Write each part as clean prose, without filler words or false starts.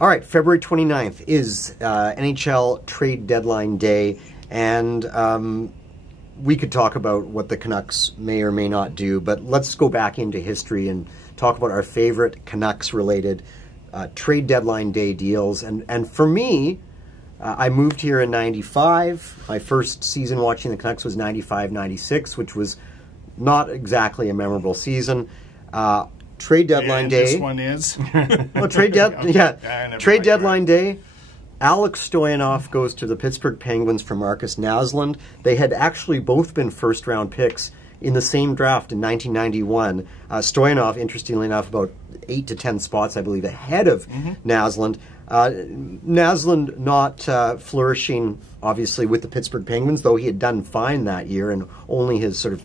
All right, February 29th is NHL trade deadline day, and we could talk about what the Canucks may or may not do, but let's go back into history and talk about our favorite Canucks-related trade deadline day deals. And for me, I moved here in 95. My first season watching the Canucks was 95-96, which was not exactly a memorable season. Trade deadline day. This one is. Well, trade deadline day. Alex Stoyanov goes to the Pittsburgh Penguins for Marcus Naslund. They had actually both been first-round picks in the same draft in 1991. Stoyanov, interestingly enough, about 8 to 10 spots, I believe, ahead of Naslund. Naslund not flourishing, obviously, with the Pittsburgh Penguins, though he had done fine that year and only his sort of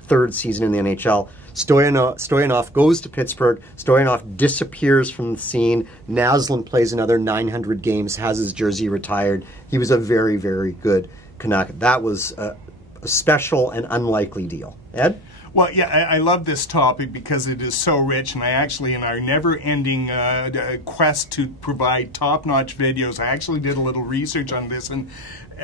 third season in the NHL. Stoyanov goes to Pittsburgh. Stoyanov disappears from the scene. Naslund plays another 900 games, has his jersey retired. He was a very, very good Canuck. That was a special and unlikely deal. Ed? Well, yeah, I love this topic because it is so rich, and I actually, in our never-ending quest to provide top-notch videos, I actually did a little research on this, and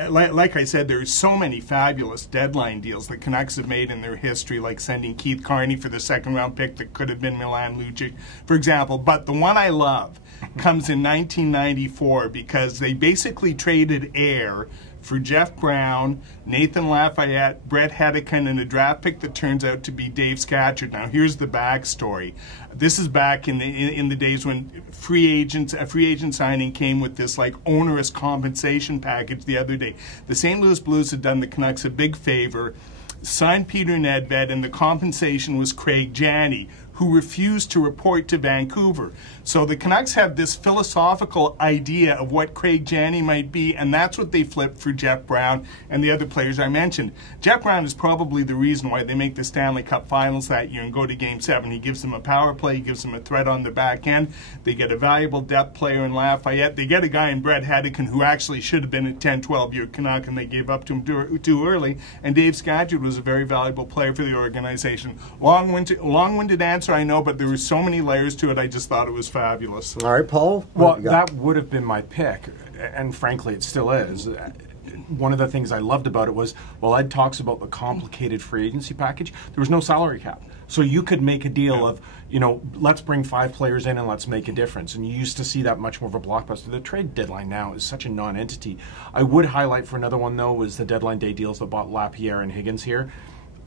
like I said, there's so many fabulous deadline deals that Canucks have made in their history, like sending Keith Carney for the second-round pick that could have been Milan Lucic, for example. But the one I love comes in 1994 because they basically traded air for Jeff Brown, Nathan Lafayette, Brett Hedican, and a draft pick that turns out to be Dave Scatchard. Now, here's the backstory. This is back in the days when a free agent signing came with this like onerous compensation package the other day. The St. Louis Blues had done the Canucks a big favor, signed Peter Nedved, and the compensation was Craig Janney, who refused to report to Vancouver. So the Canucks have this philosophical idea of what Craig Janney might be, and that's what they flipped for Jeff Brown and the other players I mentioned. Jeff Brown is probably the reason why they make the Stanley Cup Finals that year and go to Game 7. He gives them a power play, he gives them a threat on the back end. They get a valuable depth player in Lafayette. They get a guy in Brett Hedican who actually should have been a 10, 12-year Canuck, and they gave up to him too early. And Dave Scatchard was a very valuable player for the organization. Long-winded answer, I know, but there were so many layers to it, I just thought it was fabulous. All right, Paul? Well, that would have been my pick, and frankly, it still is. One of the things I loved about it was, well, Ed talks about the complicated free agency package. There was no salary cap. So you could make a deal of, you know, let's bring 5 players in and let's make a difference. And you used to see that much more of a blockbuster. The trade deadline now is such a non-entity. I would highlight for another one, though, was the deadline day deals that bought Lapierre and Higgins here.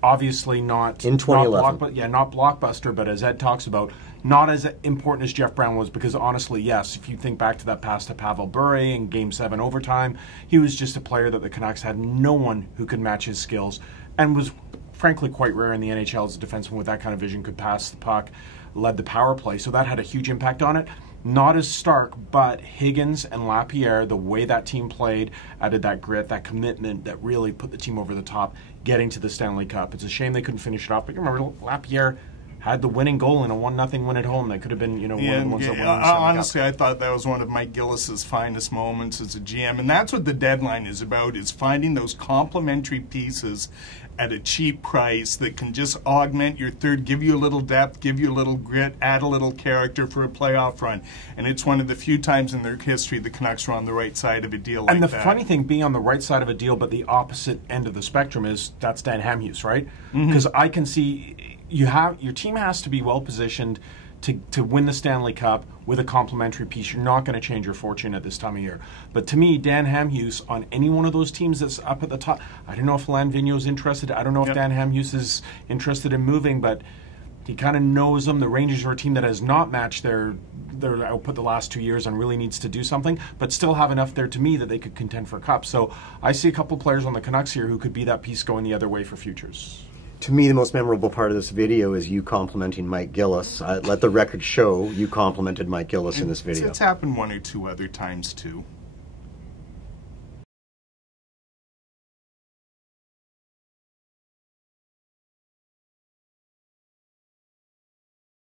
Obviously not in 2011. Not blockbuster, but as Ed talks about, not as important as Jeff Brown was, because honestly, yes, if you think back to that pass to Pavel Bure in Game 7 overtime, he was just a player that the Canucks had no one who could match his skills, and was frankly quite rare in the NHL as a defenseman with that kind of vision, could pass the puck, led the power play, so that had a huge impact on it. Not as stark, but Higgins and Lapierre, the way that team played, added that grit, that commitment that really put the team over the top, getting to the Stanley Cup. It's a shame they couldn't finish it off, but you remember Lapierre had the winning goal in a 1-0 win at home. That could have been, you know, honestly, I thought that was one of Mike Gillis's finest moments as a GM, and that's what the deadline is about: is finding those complementary pieces at a cheap price that can just augment your third, give you a little depth, give you a little grit, add a little character for a playoff run. And it's one of the few times in their history the Canucks were on the right side of a deal like that. And the funny thing, being on the right side of a deal, but the opposite end of the spectrum, is that's Dan Hamhuis, right? Because I can see your team has to be well positioned to win the Stanley Cup with a complimentary piece. You're not going to change your fortune at this time of year. But to me, Dan Hamhuis on any one of those teams that's up at the top, I don't know if Alain Vigneault's interested. I don't know if Dan Hamhuis is interested in moving, but he kind of knows them. The Rangers are a team that has not matched their output the last 2 years and really needs to do something, but still have enough there to me that they could contend for a cup. So I see a couple players on the Canucks here who could be that piece going the other way for futures. To me, the most memorable part of this video is you complimenting Mike Gillis. Let the record show you complimented Mike Gillis in this video. It's happened 1 or 2 other times, too.